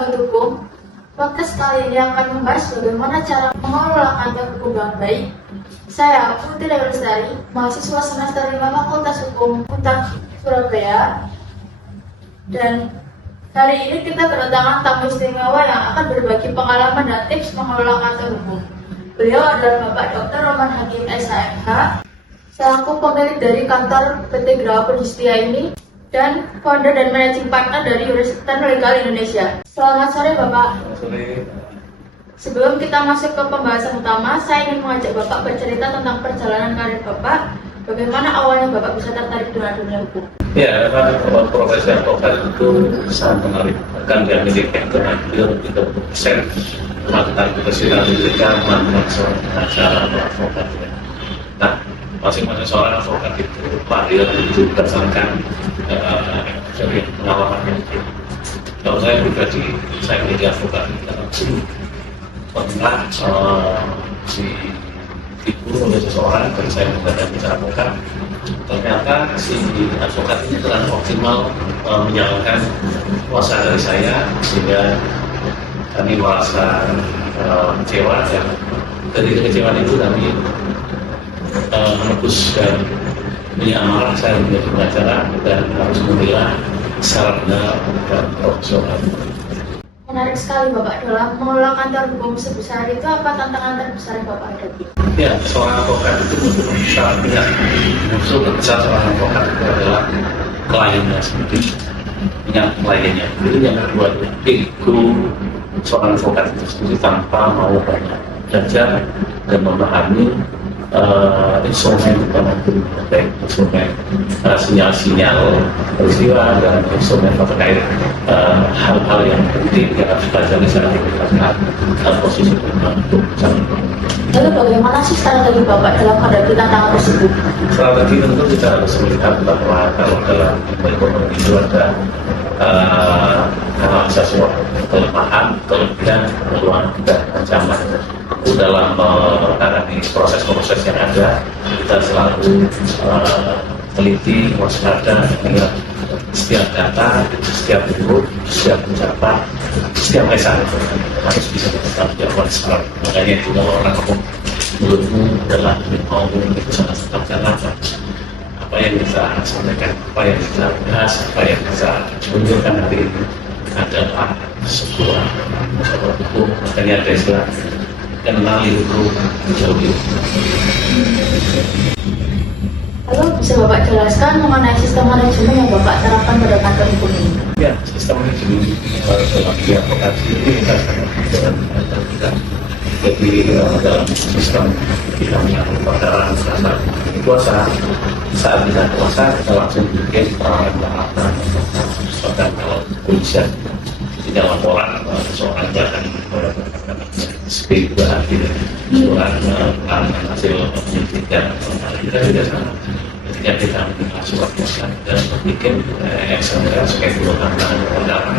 sahabat hukum, podcast kali ini akan membahas bagaimana cara mengelola kantor hukum dengan baik. Saya Putri Dewi Lestari, mahasiswa semester 5 Fakultas Hukum UNTAD Surabaya. Dan hari ini kita kedatangan tamu istimewa yang akan berbagi pengalaman dan tips mengelola kantor hukum. Beliau adalah Bapak Dr. Roman Hakim SHMH, selaku pemilik dari kantor PT Graha Perdistia ini, dan founder dan managing partner dari Jurisprudensi Legal Indonesia. Selamat sore Bapak. Selamat sore. Sebelum kita masuk ke pembahasan utama, saya ingin mengajak Bapak bercerita tentang perjalanan karir Bapak. Bagaimana awalnya Bapak bisa tertarik dengan dunia hukum? Ya, memang profesi advokat itu sangat menarik. Bahkan di Amerika itu hampir 30% tertarik profesi Amerika memasuk acara advokat. Nah, masing-masing seorang advokat itu lahir itu berdasarkan dari pengalaman itu. Kalau saya pribadi, saya menjadi advokat pernah si ibu oleh seseorang dan saya menggunakan bicara advokat. Ternyata si advokat ini telah optimal menjalankan kuasa dari saya sehingga kami merasa kecewa dan dari kekecewaan itu kami menebus dan punya amarah saya menjadi pengacara dan harus membela secara benar dan profesional. Menarik sekali Bapak, dalam mengelola kantor hukum sebesar itu apa tantangan terbesar yang Bapak hadapi? Ya, seorang advokat itu musuh terbesar seorang advokat itu adalah kliennya sendiri, ingat kliennya. Jadi yang kedua itu seorang advokat itu sendiri tanpa mau banyak belajar dan memahami instrumen baik instrumen sinyal-sinyal peristiwa dan instrumen terkait hal-hal yang penting yang harus dipelajari secara akademik posisi untuk Lalu bagaimana sih strategi Bapak dalam menghadapi tantangan tersebut? strategi tentu kita harus melihat bahwa kalau dalam ekonomi itu ada sesuatu kelemahan, kelebihan, peluang dan ancaman. Dalam menghadapi proses-proses yang ada, kita selalu teliti, waspada, mengingat setiap data, setiap huruf, setiap ucapan, setiap lesan harus bisa dipertanggungjawabkan sekarang. Makanya itu kalau orang ngomong mulutmu adalah ngomong itu sangat terjalan. Apa yang kita sampaikan, apa yang kita bahas, apa yang kita tunjukkan hari ini adalah sebuah hukum. Makanya ada istilah kenali hukum jauhi. Lalu bisa Bapak jelaskan mengenai sistem manajemen yang Bapak terapkan pada kantor hukum ini? Ya, sistem manajemen dalam advokat ini kita dengan kita. Jadi dalam sistem kita punya perkara dasar kuasa. Saat kita kuasa kita langsung bikin peralatan bahkan kalau polisian tidak laporan seorang bahkan seperti berarti surat hasil penyelidikan kita tidak sama ketika kita menerima surat kuasa dan bikin Excel schedule perkara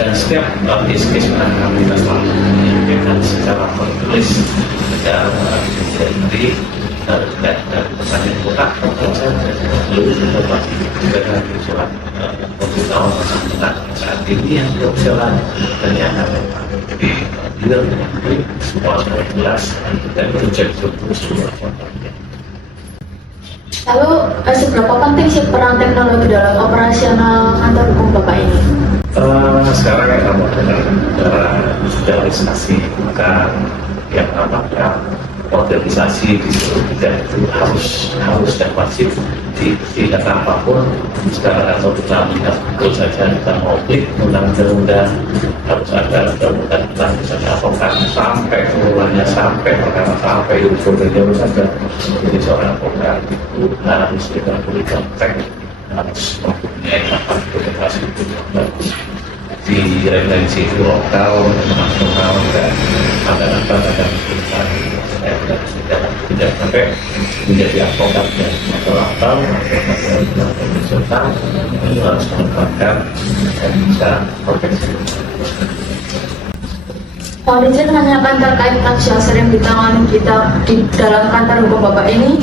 dan setiap case penanganan kita selalu menyampaikan secara tertulis secara dari pertanyaan kotak lalu kita juga surat pemberitahuan tentang saat ini yang berjalan ternyata jadi bila semua jelas dan bercek semua. Lalu seberapa penting sih peran teknologi dalam operasional kantor hukum Bapak ini? Sekarang yang kamu digitalisasi maka yang namanya organisasi di seluruh bidang itu harus dan wajib tidak apapun sekarang atau kita melihat betul saja kita mau klik undang-undang harus ada undang-undang tentang misalnya advokat sampai pengeluarannya sampai perkara sampai urusannya harus ada. Jadi seorang advokat itu harus kita beri konteks harus mempunyai kapasitas itu bagus di referensi lokal nasional dan ada tidak sampai menjadi advokat dan atau konvensional itu harus menempatkan dan bisa profesi. Mohon izin menanyakan terkait kasus yang sering ditangani kita di dalam kantor hukum Bapak ini.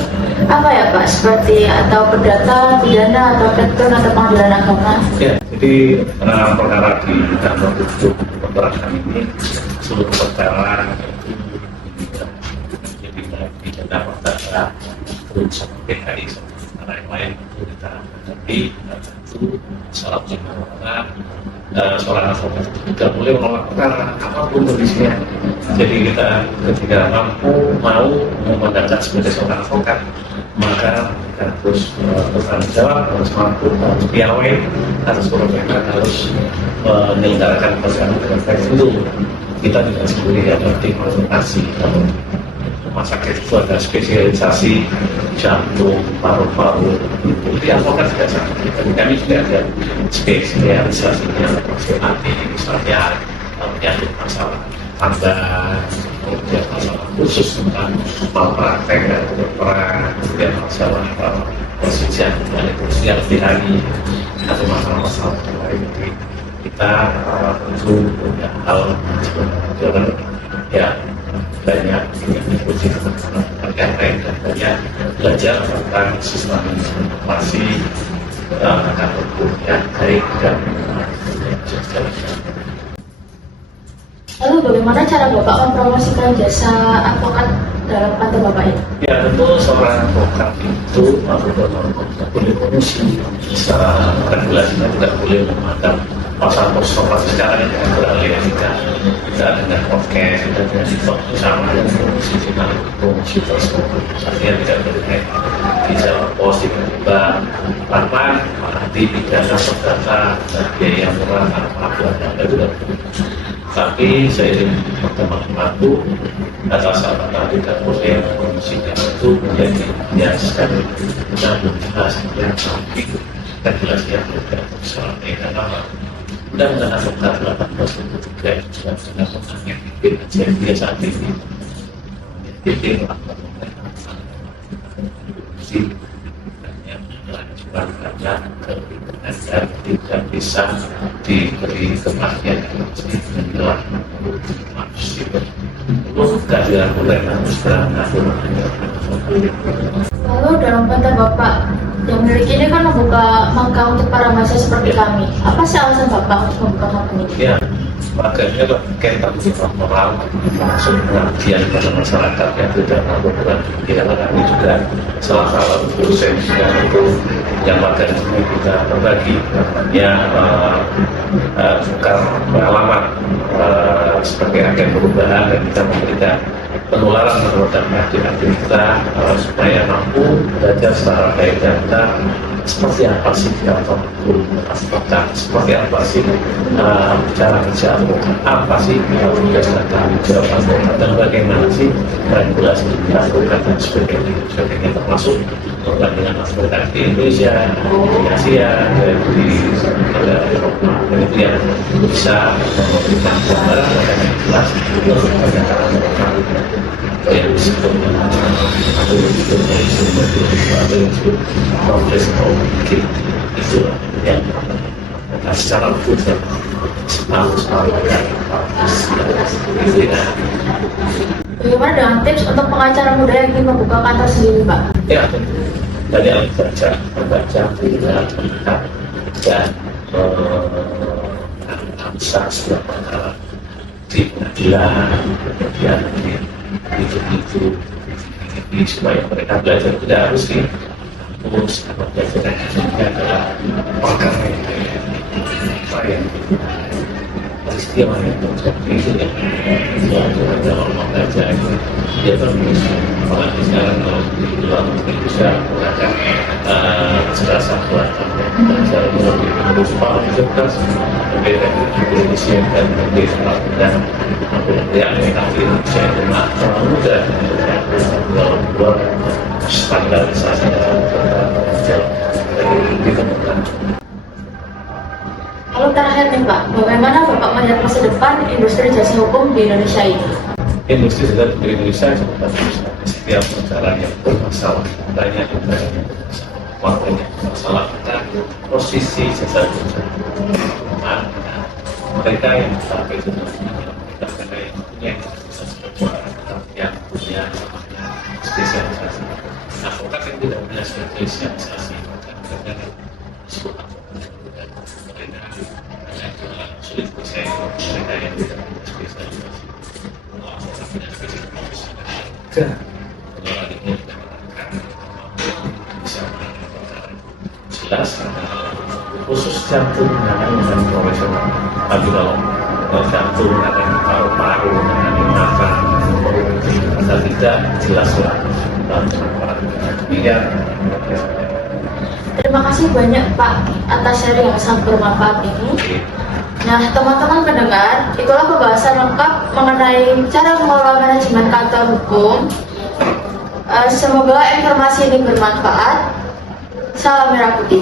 apa ya Pak? Seperti atau perdata, pidana, atau peton atau pengadilan agama? Ya, jadi perkara di kantor hukum pemberantasan ini seluruh perkara itu jadi pidana perdata terus PKI perkara yang lain itu kita hadapi tentu salah jumlah seorang advokat tidak boleh menolak perkara apapun kondisinya. Jadi kita ketika mau memandangkan sebagai seorang advokat, maka kita harus bertanggung jawab, harus mampu, harus piawai, harus profesional, harus menyelenggarakan persidangan dengan baik. Itu kita tidak sendiri ada tim konsultasi. Rumah sakit itu ada spesialisasi jantung, paru-paru. Itu advokat juga sama. Kami juga ada spesialisasinya seperti misalnya menyangkut masalah tambahan, kemudian masalah khusus tentang malpraktek dan kedokteran, kemudian masalah perselisihan yang dihari atau masalah-masalah lain. Kita tentu punya hal sebenarnya ya banyak diskusi terkait dan banyak belajar tentang sistem informasi kantor hukum yang baik dan Lalu bagaimana cara Bapak mempromosikan jasa advokat dalam kantor Bapak ini? Ya tentu seorang advokat itu tidak boleh promosi secara regulasi, tidak boleh memakan pasal-pasal secara yang beralih kita dengan podcast, kita dengan TikTok itu sama dengan promosi tersebut. Artinya tidak boleh bisa post tiba-tiba lapan nanti pidana perdata dan biaya murah apa ada juga. Tapi saya ingin teman-teman atas apa tidak boleh promosikan itu menjadi biasa dan jelas yang samping regulasi yang tidak salah dengan apa. Undang-undang advokat 1873 juga sudah mengenai jadi saat ini jadi banyak keringanan dan tidak bisa diberi kematian inilah manusia itu kehadiran mulai manusia. Lalu dalam kantor Bapak yang memiliki ini kan membuka mangga untuk para mahasiswa seperti kami. Apa sih alasan Bapak untuk membuka mangga ini? Ya, makanya kita bisa moral masuk pengertian pada masyarakat yang tidak melakukan kegiatan kami juga salah dosen itu yang makan ini kita berbagi ya tukar pengalaman sebagai agen perubahan dan kita memberikan penularan terhadap adik-adik kita supaya mampu belajar secara baik dan benar seperti apa sih kantor advokat, seperti apa sih cara kerja advokat, apa sih tugas dan tanggung jawab advokat dan bagaimana sih regulasi advokat dan sebagainya termasuk perbandingan advokat di Indonesia, di Asia, di negara Eropa dan itu yang bisa memberikan gambaran yang jelas untuk perbandingan yang disebutnya atau yang disebut progres politik itu yang secara khusus harus Bagaimana dengan tips untuk pengacara muda yang ingin membuka kantor sendiri, Pak? Ya, banyak membaca dan analisa sebuah perkara di pengadilan, kemudian itu supaya mereka belajar tidak harus di kampus atau belajar ini adalah perkara yang peristiwa yang terjadi itu yang dalam membaca itu dia terus apalagi sekarang kalau di luar negeri bisa menggunakan serasa buatan belajar lebih berupa itu kan berbeda di Indonesia dan berbeda dan yang di Indonesia itu terlalu mudah kalau buat standarisasi ditemukan. Lalu terakhir nih Pak, bagaimana Bapak melihat masa depan industri jasa hukum di Indonesia ini? Industri jasa hukum di Indonesia setiap negara yang bermasalah banyak negara yang bermasalah masalah tentang posisi jasa hukum mereka yang sampai itu mereka yang punya yang punya spesialisasi advokat yang sosialisasi sulit percaya mereka yang tidak spesialisasi ke pengelola ini bisa jelas khusus jantung menangani dengan profesional. Tapi kalau jantung menangani paru-paru menangani nafas asal tidak jelaslah demikian. Terima kasih banyak Pak atas sharing yang sangat bermanfaat ini. Nah, teman-teman pendengar, itulah pembahasan lengkap mengenai cara mengelola manajemen kantor hukum. Semoga informasi ini bermanfaat. Salam Merah Putih.